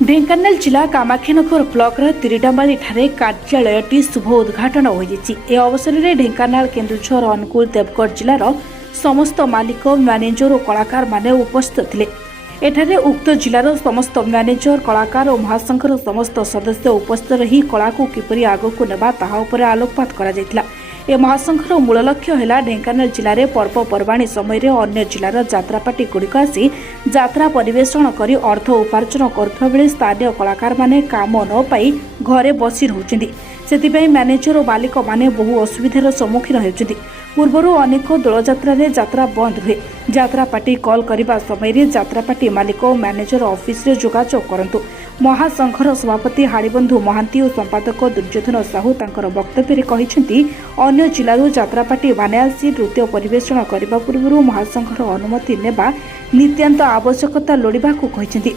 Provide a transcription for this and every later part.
ढेंकानाल जिला कामाक्षीनगर ब्लॉकर तिरिडामाली ठारे कार्यालयटी शुभ उद्घाटन होइछि। ए अवसर में ढेंकानाल केन्दुझर अनुगुल देवगढ़ जिलार समस्त मालिक मैनेजर और कलाकार माने उपस्थित थिले। एठारे उक्त जिलार समस्त मैनेजर कलाकार और महासंघर समस्त सदस्य उपस्थित रही कला को किपरि आगकु नेबा ताहा उपरे आलोकपात करा जायतिला। ए महासंघर मूल लक्ष्य है ढेंकानाल जिले में पर्वपर्वाणी समय अन्य जिलार यात्रापाटी गुड़िक आसी यात्रा परिवेषण कर अर्थ उपार्जन करुवा बेले स्थानीय कलाकार माने काम न पाई घरे बसी रहउछन्ति। सेतिपई मैनेजर और मालिक माने बहु असुविधार सम्मुखीन होउछन्ति। पूर्वर अनेक दोलयात्रा यात्रा बंद हुए। यात्रापाटी कॉल करने समय यात्रापाटी मालिक और मैनेजर ऑफिस रे जोगाजोग करंतु। महासंघर सभापति हाड़ीबंधु महांती और संपादक दुर्योधन साहू तांकर वक्तव्य कहिसेंति अन्य जिलारू यात्रापाटी माने आसी नृत्य परिवेषण करने पूर्व महासंघर अनुमति नेबा नित्यांत आवश्यकता लोड़ाकू कहिसेंति।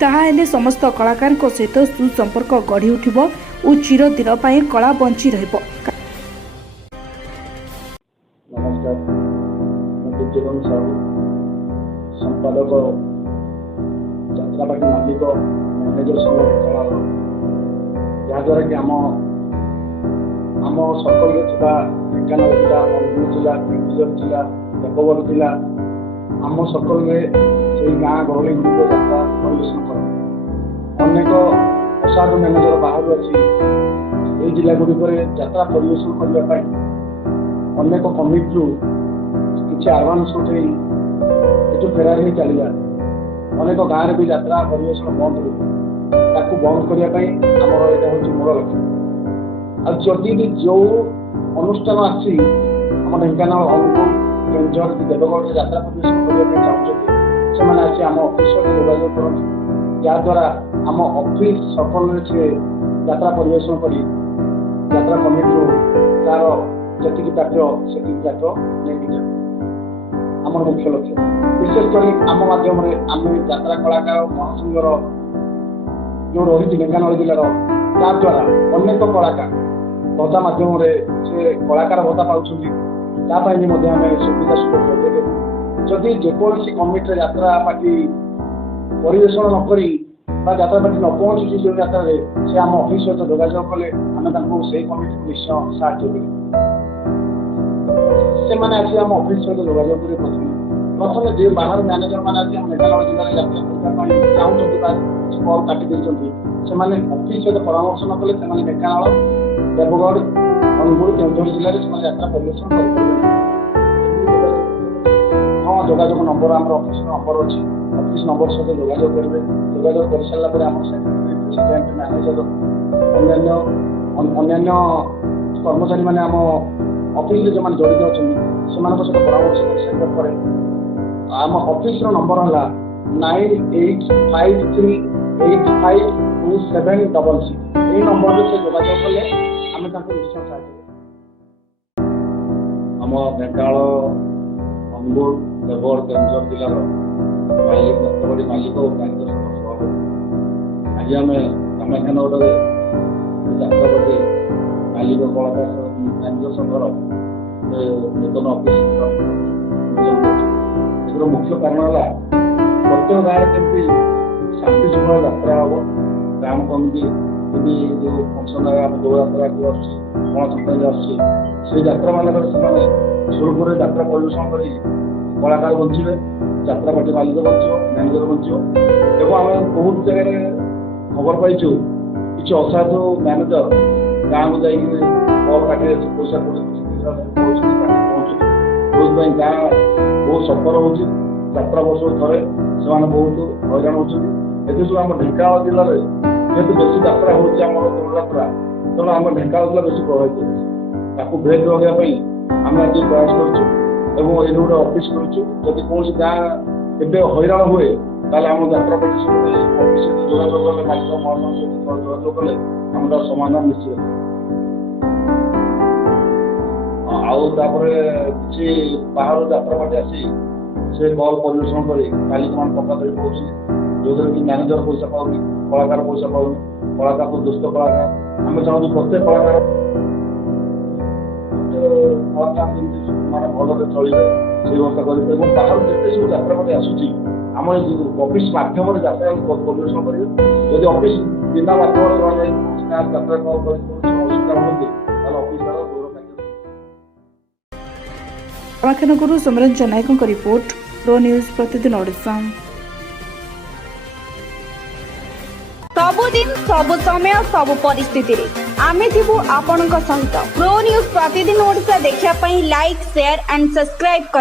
ताहा हेले समस्त कलाकार सहित सुसंपर्क गढ़ी उठिबो और चिरदिन पई कला बंची रहिबो। नमस्कार, मैं दुर्योधन साहू संपादक यात्रापाटी मालिक मैनेजर संघ ढेंकानाल जहाँद्वारा कि आम सर्कल ढेंकानाल जिला अनुगुल जिला केन्दुझर जिला देवगढ़ जिला आम सर्कल से गाँ गहली गुड़िक यात्रा परिवेषण कर अनेक असाधु मैनेजर बाहर आसी जिला गुड़िक यात्रा परिवेषण करने अनेक कमिटी किसी आडभांस उठे ये फेरार ही चली जाए। अनेक गाँव में भी यात्रा परिवेषण बंद हुए बंद करने आमर यहाँ हूँ मूल लक्ष्य। आदि जो अनुष्ठान आसी आम ढेंकानाल अनुगुल केन्दुझर देवगढ़ यात्रा परिवेषण करने चाहते से आसी आम ऑफिस जोगाजोग करते जहाद्वारा आम ऑफिस सफल से यात्रा परिवेषण कर यात्रा कमिटी तार जी प्राप्य से प्राप्य नहीं आम मुख्य लक्ष्य। विशेषकर आम मध्यम आम यात्रा कलाकार महासंघर जो रही ढेंकानाल जिलार द्वारा अनेक कलाकार भत्ता मध्यम से कलाकार भत्ता पाँच सुविधा सुयोग देदेबू। जदि जेकोसी कमिटी यात्रा पार्टी परिवेषण नक यात्रा पार्टी न पहुँची जो यात्रा से आम ऑफिस सहित जोगाजोग कले आम से कमिटी निश्चय साहय से आसी आम ऑफिस सहित जोगाजोग कर प्रथम जो बाहर मैनेजर मैंने आज ढेंकानाल जिले में यात्रा करने चाहते कल काटी से ऑफिस सहित परामर्श न कले ढेंकानाल देवगढ़ अनुगुल केन्दुझर जिले में यात्रा परिवेषण कर हाँ जोगाजोग नंबर आम ऑफिस नंबर अच्छी ऑफिस नंबर सहित जोगाजोग करेंगे। जोगाजोग कर सारापर आम सेक्रेटरी प्रेसिडेंट मैनेजर अन्य कर्मचारी मैंने आम ऑफिस जो जड़ित अच्छा से परामर्श कर सारा पर आम ऑफिस नंबर है 9853852766 ये नंबर से जोगाजोग कले आम निश्चय साहय। आम ढेंकानाल अनुगुल देवगढ़ केन्दुझर जिलार मालिक यात्रापाटी मालिक और मैनेजर सभापति आज आम कामाक्षीनगर यात्रापाटी मालिक कलाकार मैनेजर संघर नूतन ऑफिस मुख्य कारण है प्रत्येक गाँव केमती शांति सुखर यात्रा हम ग्राम कमिटी जो फंक्शन दो यात्रा को आस यात्रा मान सुरखुर यात्रा परिवेषण कर कलाकार बचे यात्रापाटी मालिक बचो मैनेजर बचो एवं आम बहुत जगह खबर पाइचु कि असाधु मैनेजर गाँव को जाइए कल काटे पैसा पहुँच गाँ बहुत सफर हो यात्रा वर्ष थे से बहुत हईराण होती सब आम ढेंकानाल जिले में जेहतु बेस यात्रा होम दोलयात्रा तेणु आम ढेंकानाल जिला बेस प्रभावित ताकू ब्रेक लगाई आम आज प्रयास करूँ ये गोटे ऑफिस करुँ कौन गाँ ए हईराण हुए आम यात्रा ऑफिस जोगाजोग कले मालिक महासंघ जोगाजोग कले आम तार समाधान निश्चित आउे किसी बाहर यात्रापाटी आसी से कल परिवेषण कर मालिक मान टका धरी पहुँचे जो कि मैनेजर पैसा पाऊनी कलाकार पैसा पाऊनी कलाकार तो दुष्ट कलाकार आम चाहूँ प्रत्येक कलाकार माने भल चलिए से व्यवस्था करें बाहर जिते सब यात्रापाटी आसूँ ଆମ ଅଫିସ ମାଧ୍ୟମରେ ଯାତ୍ରା ପରିବେଷଣ କରିବେ। ଯଦି ଅଫିସ ବିନା ମାଧ୍ୟମରେ ସେମାନେ ଯାତ୍ରା ଅସୁବିଧା ହୁଅନ୍ତି ତାହେଲେ ଅଫିସ ଦ୍ୱାରା ଦୂର କାର୍ଯ୍ୟ। କାମାକ୍ଷାନଗରରୁ ସୋମରଞ୍ଜନ ନାୟକଙ୍କ ରିପୋର୍ଟ, ପ୍ରୋ ନ୍ୟୁଜ ପ୍ରତିଦିନ ଓଡ଼ିଶା। सबुदिन सबु समय सबु परिस्थिति रे आमे थिबु आपनका सहित। प्रो न्यूज प्रतिदिन ओडिशा देखिया पई लाइक शेयर एंड सब्सक्राइब